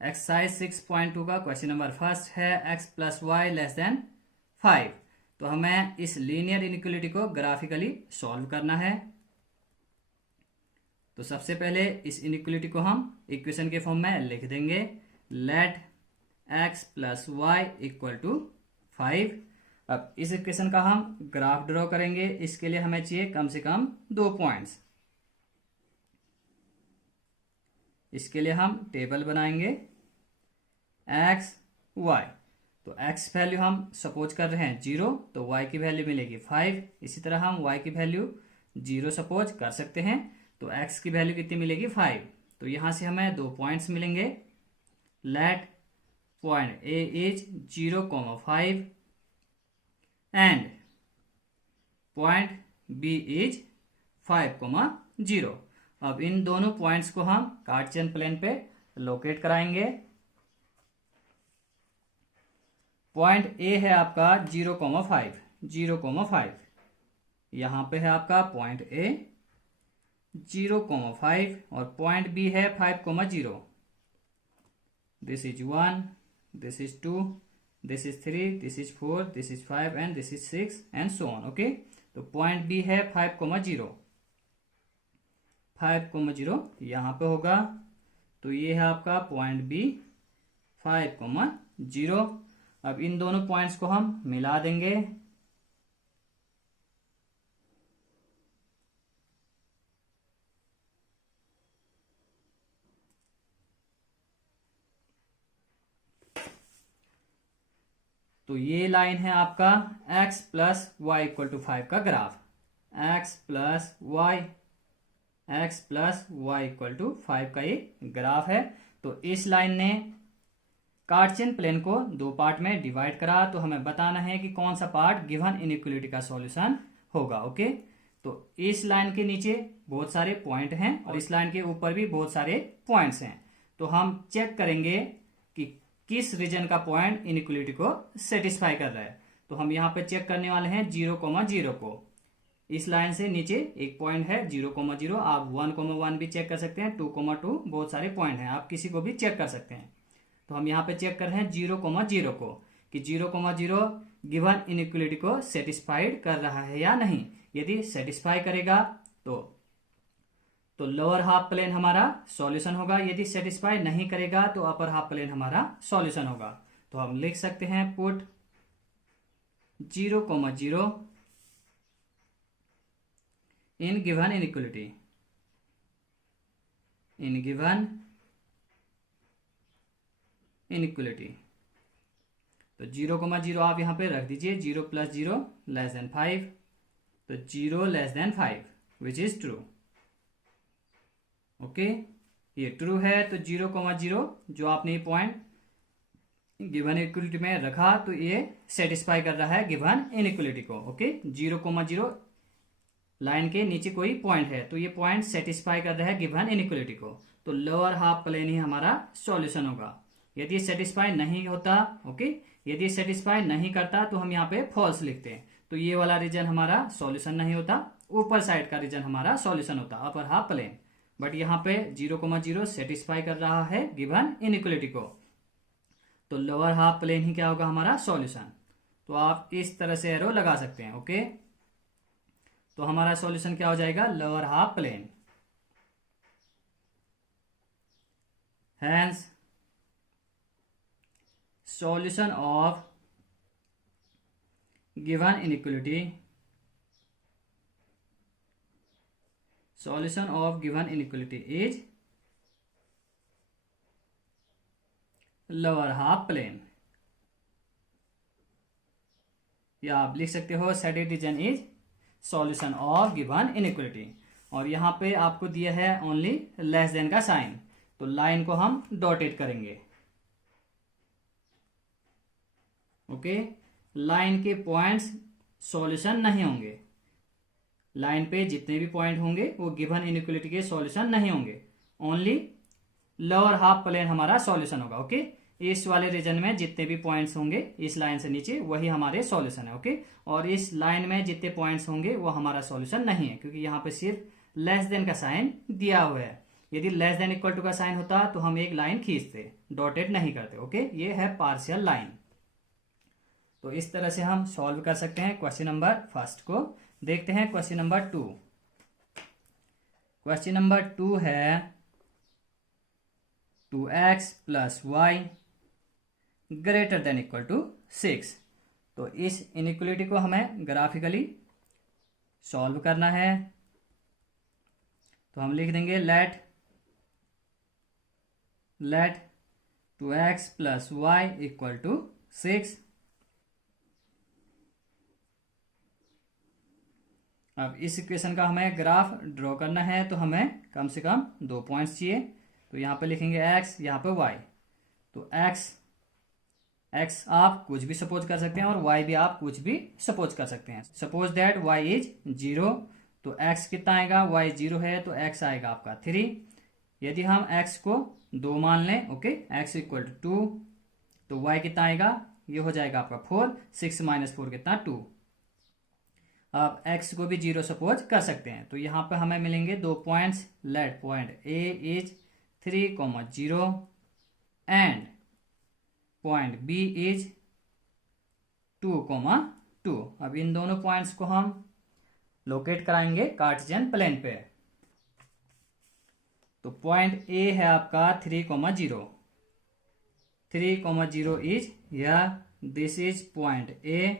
Exercise 6.2 का question number first है x plus y less than 5। तो हमें इस लीनियर इनइक्वालिटी को ग्राफिकली सॉल्व करना है। तो सबसे पहले इस इनइक्वालिटी को हम इक्वेशन के फॉर्म में लिख देंगे। Let x plus y equal to 5। अब इस इक्वेशन का हम ग्राफ ड्रॉ करेंगे। इसके लिए हमें चाहिए कम से कम 2 पॉइंट्स। इसके लिए हम टेबल बनाएंगे x y। तो x वैल्यू हम सपोज कर रहे हैं 0, तो y की वैल्यू मिलेगी 5। इसी तरह हम y की वैल्यू 0 सपोज कर सकते हैं, तो x की वैल्यू कितनी मिलेगी 5। तो यहां से हमें 2 पॉइंट्स मिलेंगे। Let point a is 0,5 and point b is 5,0। अब इन दोनों पॉइंट्स को हम कार्टेशियन प्लेन पे लोकेट कराएंगे। पॉइंट ए है आपका 0,5 यहां पे है आपका पॉइंट ए 0,5 और पॉइंट बी है 5,0। This is 1, this is 2, this is 3, this is 4, this is 5 and this is 6 and so on. Okay, तो पॉइंट बी है 5,0 यहां पे होगा। तो ये है आपका पॉइंट बी 5,0। अब इन दोनों पॉइंट्स को हम मिला देंगे। तो ये लाइन है आपका x plus y equal to 5 का graph. x plus y equal to 5 का ये ग्राफ है। तो इस लाइन ने कार्टेशियन प्लेन को 2 पार्ट में डिवाइड करा। तो हमें बताना है कि कौन सा पार्ट गिवन इनइक्वालिटी का सॉल्यूशन होगा। ओके, तो इस लाइन के नीचे बहुत सारे पॉइंट हैं और इस लाइन के ऊपर भी बहुत सारे पॉइंट्स हैं। तो हम चेक करेंगे कि किस रीजन का पॉइंट इनइक्वालिटी को सेटिस्फाई कर रहा है। तो हम यहाँ पे चेक करने वाले हैं 0,0 को। इस लाइन से नीचे एक पॉइंट है 0,0। आप 1,1 भी चेक कर सकते हैं, 2,2 बहुत सारे पॉइंट हैं, आप किसी को भी चेक कर सकते हैं। तो हम यहाँ पे चेक कर रहे हैं 0,0 को कि 0,0 गिवन इनइक्वालिटी को सेटिस्फाइड कर रहा है या नहीं। यदि सेटिस्फाई करेगा तो लोअर हाफ प्लेन हमारा सॉल्यूशन होगा। यदि सेटिस्फाई नहीं करेगा तो अपर हाफ प्लेन हमारा सॉल्यूशन होगा। तो हम लिख सकते हैं पुट 0,0 इन गिवन इनइक्वालिटी। तो 0,0 आप यहां पे रख दीजिए। 0 प्लस 0 लेस देन 5। तो 0 less than 5 which is true. Okay, ये ट्रू है। तो 0,0 जो आपने ये पॉइंट गिवन इनइक्वालिटी में रखा, तो ये सेटिस्फाई कर रहा है गिवन इनइक्वालिटी को। ओके, 0,0 लाइन के नीचे कोई पॉइंट है, तो ये पॉइंट सेटिस्फाई कर रहा है गिवन इनइक्वालिटी को। तो लोअर हाफ प्लेन ही हमारा सॉल्यूशन होगा। यदि सेटिस्फाई नहीं होता, ओके, यदि सेटिस्फाई नहीं करता तो हम यहाँ पे फॉल्स लिखते हैं। तो ये वाला रीजन हमारा सॉल्यूशन नहीं होता, ऊपर साइड का रीजन हमारा सॉल्यूशन होता, अपर हाफ प्लेन। बट यहाँ पे 0,0 सेटिस्फाई कर रहा है गिवन इनइक्वालिटी को, तो लोअर हाफ प्लेन ही क्या होगा हमारा सॉल्यूशन। तो आप इस तरह से एरो लगा सकते हैं। ओके, तो हमारा सॉल्यूशन क्या हो जाएगा, lower half plane. Hence solution of given inequality is lower half plane. या आप लिख सकते हो shaded region is solution of given inequality. और यहां पे आपको दिया है ओनली लेस देन का साइन, तो लाइन को हम डॉटेड करेंगे। ओके, लाइन के पॉइंट्स सॉल्यूशन नहीं होंगे। लाइन पे जितने भी पॉइंट होंगे वो गिवन इनइक्वालिटी के सॉल्यूशन नहीं होंगे, ओनली लोअर हाफ प्लेन हमारा सॉल्यूशन होगा। ओके, इस वाले रीजन में जितने भी पॉइंट्स होंगे इस लाइन से नीचे, वही हमारे सॉल्यूशन है। ओके, और इस लाइन में जितने पॉइंट्स होंगे वो हमारा सॉल्यूशन नहीं है, क्योंकि यहाँ पे सिर्फ लेस देन का साइन दिया हुआ है। यदि लेस देन इक्वल टू का साइन होता तो हम एक लाइन खींचते, डॉटेड नहीं करते। ओके, ये है पार्शियल लाइन। तो इस तरह से हम सॉल्व कर सकते हैं क्वेश्चन नंबर फर्स्ट को। देखते हैं क्वेश्चन नंबर 2। क्वेश्चन नंबर 2 है 2x plus y greater than equal to 6। तो इस इनइक्वलिटी को हमें ग्राफिकली सॉल्व करना है। तो हम लिख देंगे let 2x plus y equal to 6। अब इस इक्वेशन का हमें ग्राफ ड्रॉ करना है, तो हमें कम से कम 2 पॉइंट्स चाहिए। तो यहाँ पे लिखेंगे x, यहाँ पे y। तो x आप कुछ भी सपोज कर सकते हैं और y भी आप कुछ भी सपोज कर सकते हैं। सपोज दैट y इज 0, तो x कितना आएगा, y 0 है तो x आएगा आपका 3। यदि हम x को 2 मान लें, ओके, x इक्वल टू 2, तो y कितना आएगा, ये हो जाएगा आपका 4। 6 माइनस 4 कितना, 2। अब x को भी 0 सपोज कर सकते हैं। तो यहाँ पे हमें मिलेंगे 2 points. Let point A is 3,0 and point B is 2,2। अब इन दोनों पॉइंट्स को हम लोकेट कराएंगे कार्टेशियन प्लेन पे। तो पॉइंट A है आपका 3,0। 3,0 is here, this is point A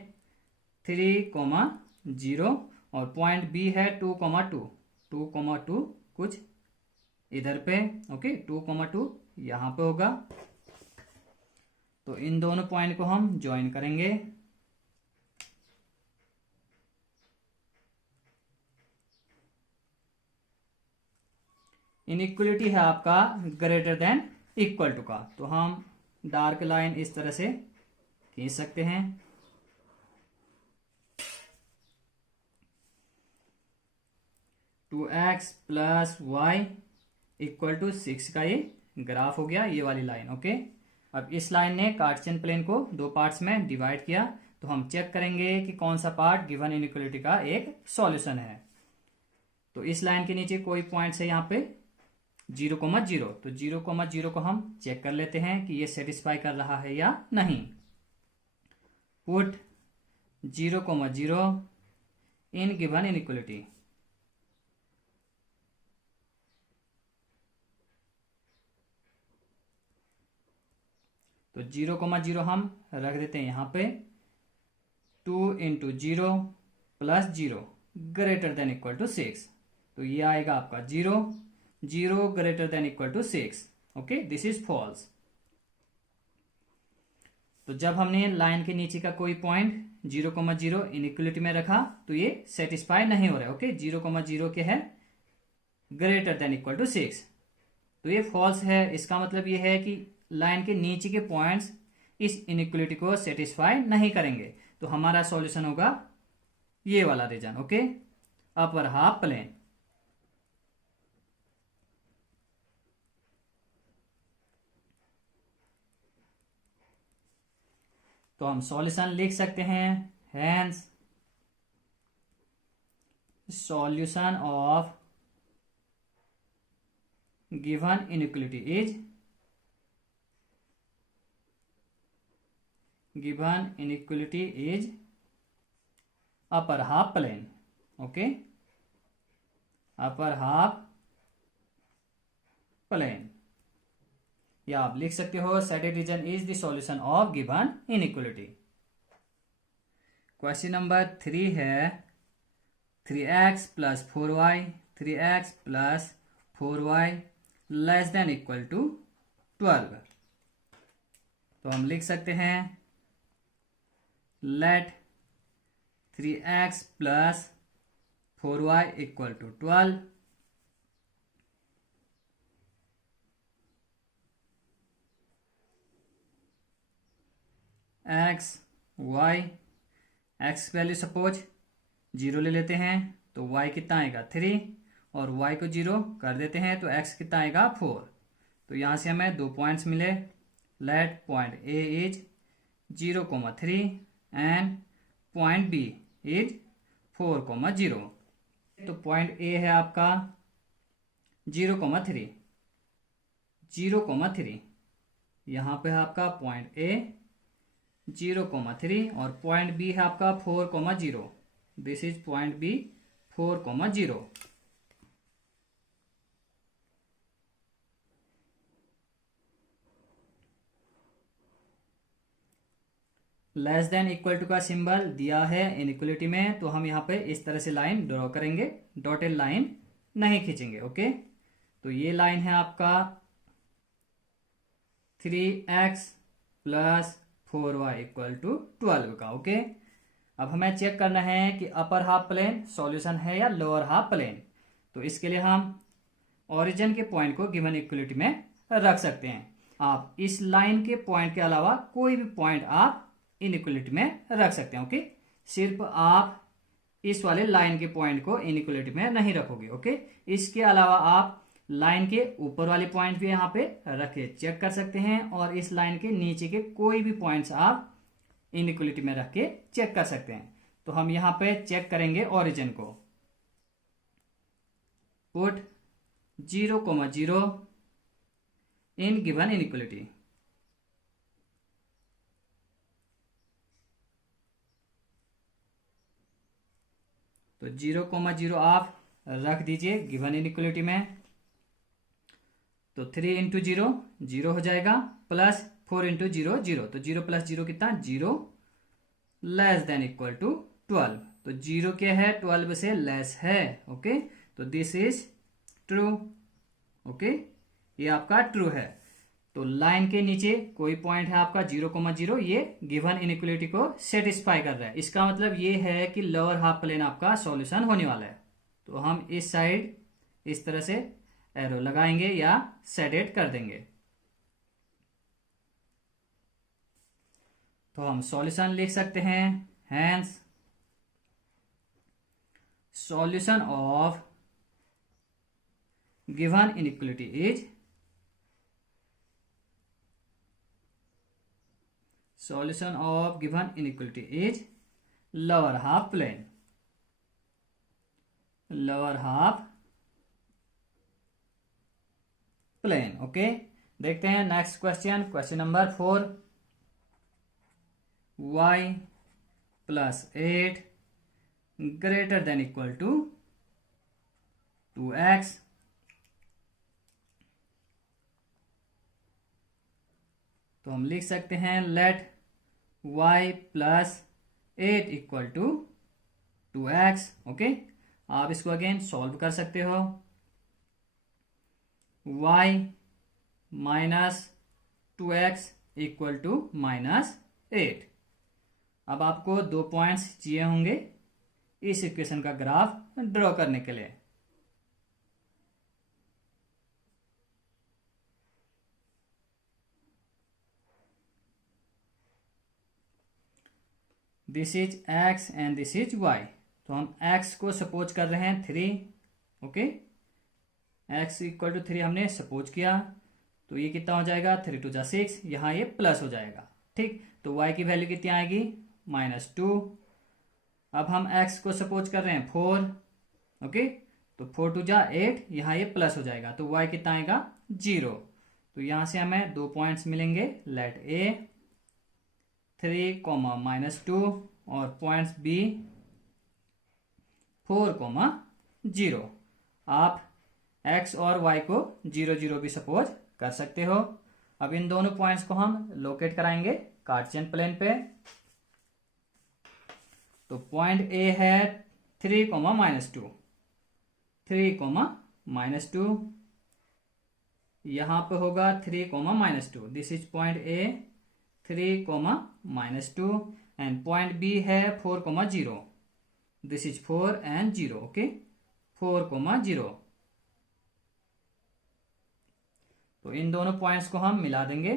3,0 और पॉइंट B है 2,2। 2,2 कुछ इधर पे, ओके, 2,2 यहाँ पे होगा। तो इन दोनों पॉइंट को हम ज्वाइन करेंगे। इनइक्वलिटी है आपका ग्रेटर देन इक्वल टू का, तो हम डार्क लाइन इस तरह से खींच सकते हैं। Two x plus y equal to 6 का ये ग्राफ हो गया, ये वाली लाइन। ओके, अब इस लाइन ने कार्टेशियन प्लेन को 2 पार्ट्स में डिवाइड किया। तो हम चेक करेंगे कि कौन सा पार्ट गिवन इनइक्वलिटी का एक सॉल्यूशन है। तो इस लाइन के नीचे कोई पॉइंट है यहाँ पे 0,0। तो 0,0 को हम चेक कर लेते हैं कि ये सेटिस्फाई कर रहा है या नहीं। Put 0,0 in given inequality. तो 0,0 हम रख देते हैं यहाँ पे। 2 into 0 plus 0 greater than equal to 6। तो ये आएगा आपका 0। 0 greater than equal to 6। Okay, this is false. तो जब हमने लाइन के नीचे का कोई पॉइंट 0,0 इनइक्वलिटी में रखा तो ये सेटिस्फाई नहीं हो रहा है। ओके, 0,0 के है ग्रेटर देन इक्वल टू 6, तो ये फॉल्स है। इसका मतलब ये है कि लाइन के नीचे के पॉइंट्स इस इनइक्वलिटी को सेटिस्फाई नहीं करेंगे। तो हमारा सॉल्यूशन होगा ये वाला region. Okay, upper half plane. तो हम सॉल्यूशन लिख सकते हैं, hence solution of given inequality is upper half plane. Okay, upper half plane, या आप लिख सकते हो shaded region is the solution of given inequality. Question number 3 है 3x plus 4y 3x plus 4y less than equal to 12। तो हम लिख सकते हैं let 3x plus 4y equal to 12। x y, x value suppose 0 ले लेते हैं तो y कितना आएगा 3, और y को 0 कर देते हैं तो x कितना आएगा 4। तो यहाँ से हमें 2 पॉइंट्स मिले। Let point A is 0,3 and point B is 4,0। तो पॉइंट A है आपका 0,3, 0,3, यहाँ पे है आपका पॉइंट ए 0,3 और पॉइंट बी है आपका 4,0। This is point B 4,0। Less than equal to का सिंबल दिया है इनइक्वलिटी में, तो हम यहाँ पे इस तरह से लाइन ड्रॉ करेंगे, डॉटेड लाइन नहीं खींचेंगे। ओके, तो ये लाइन है आपका 3x plus 4y equal to 12 का। ओके, अब हमें चेक करना है कि अपर हाफ प्लेन सॉल्यूशन है या लोअर हाफ प्लेन। तो इसके लिए हम ओरिजिन के पॉइंट को गिवन इक्वलिटी में रख सकते हैं। आप इस लाइन के पॉइंट के अलावा कोई भी पॉइंट आप इनइक्वलिटी में रख सकते हैं। ओके, सिर्फ आप इस वाले लाइन के पॉइंट को इनइक्वलिटी में नहीं रखोगे। ओके, इसके अलावा आप लाइन के ऊपर वाले पॉइंट भी यहाँ पे रख के चेक कर सकते हैं और इस लाइन के नीचे के कोई भी पॉइंट्स आप इनइक्वलिटी में रख के चेक कर सकते हैं। तो हम यहाँ पे चेक करेंगे ओरिजिन को। Put 0,0 in given inequality. तो 0,0 आप रख दीजिए गिवन इनइक्वलिटी में। तो 3 इंटू 0 0 हो जाएगा, प्लस 4 इंटू 0 0। तो 0 प्लस 0 कितना 0, लेस देन इक्वल टू 12। तो 0 क्या है 12 से लेस है। ओके, तो दिस इज ट्रू। ओके, ये आपका ट्रू है। तो लाइन के नीचे कोई पॉइंट है आपका 0,0, ये गिवन इनइक्वलिटी को सेटिस्फाई कर रहा है। इसका मतलब ये है कि लोअर हाफ प्लेन आपका सॉल्यूशन होने वाला है। तो हम इस साइड इस तरह से एरो लगाएंगे या सेडेट कर देंगे। तो हम सॉल्यूशन लिख सकते हैं, hence solution of given inequality is solution of given inequality is lower half plane, lower half plane। Okay, देखते हैं next question, question number 4। y plus 8 greater than equal to 2x। तो हम लिख सकते हैं let y plus 8 equal to 2x। Okay, आप इसको again solve कर सकते हो। y minus 2x equal to -8। अब आपको 2 पॉइंट्स चाहिए होंगे इस इक्वेशन का ग्राफ ड्रॉ करने के लिए। This is x and this is y। तो हम x को सपोज कर रहे हैं 3। ओके, x इक्वल टू 3 हमने सपोज किया, तो ये कितना हो जाएगा 3 2 6, यहाँ ये प्लस हो जाएगा। ठीक, तो y की वैल्यू कितनी आएगी -2। अब हम x को सपोज कर रहे हैं 4। ओके, तो 4 2 8, यहाँ ये प्लस हो जाएगा, तो y कितना आएगा 0। तो यहाँ से हमें 2 पॉइंट्स मिलेंगे, लेट a 3, -2 और पॉइंट्स b 4, 0। आप x और y को 0 0 भी सपोज कर सकते हो। अब इन दोनों पॉइंट्स को हम लोकेट कराएंगे कार्टेशियन प्लेन पे। तो पॉइंट a है 3, -2, 3, -2। यहां पे होगा 3, -2। This is point a 3, -2 and point b है 4, 0। This is 4 and 0। ओके, 4, 0। तो इन दोनों पॉइंट्स को हम मिला देंगे।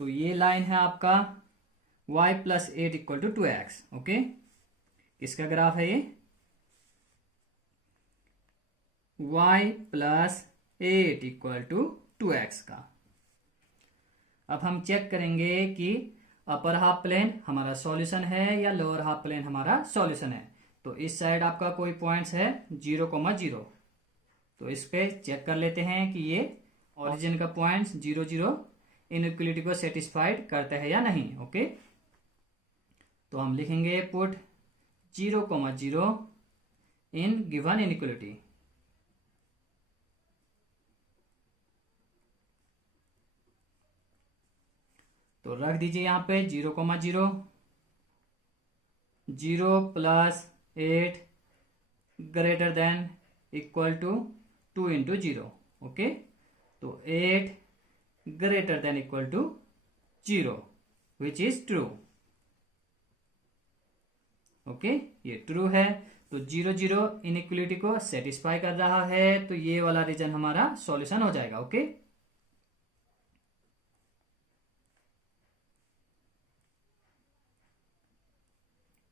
तो ये लाइन है आपका y plus 8 equal to 2x। Okay, किसका ग्राफ है ये y plus 8 equal to 2x का। अब हम चेक करेंगे कि अपर हाफ प्लेन हमारा सॉल्यूशन है या लोअर हाफ प्लेन हमारा सॉल्यूशन है। तो इस साइड आपका कोई पॉइंट्स है 0,0, तो इस पे चेक कर लेते हैं कि ये ओरिजिन का पॉइंट्स 0,0 इनइक्वलिटी को सेटिस्फाइड करता है या नहीं। ओके, तो हम लिखेंगे पुट 0,0 इन गिवन इनइक्वलिटी। तो रख दीजिए यहाँ पे 0,0, 0 + 8 greater than equal to 2 × 0। Okay, तो 8 greater than equal to 0 which is true. Okay, ये ट्रू है, तो 0,0 इनइक्वलिटी को सेटिस्फाई कर रहा है, तो ये वाला रीजन हमारा सॉल्यूशन हो जाएगा। ओके,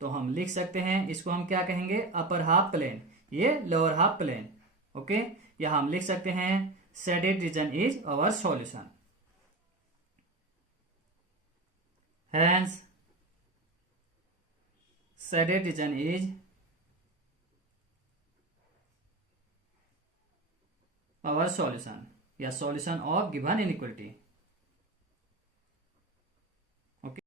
तो हम लिख सकते हैं इसको, हम क्या कहेंगे, अपर हाफ प्लेन, ये लोअर हाफ प्लेन। ओके, या हम लिख सकते हैं shaded region is our solution. Hence, shaded region is our solution या solution of given inequality।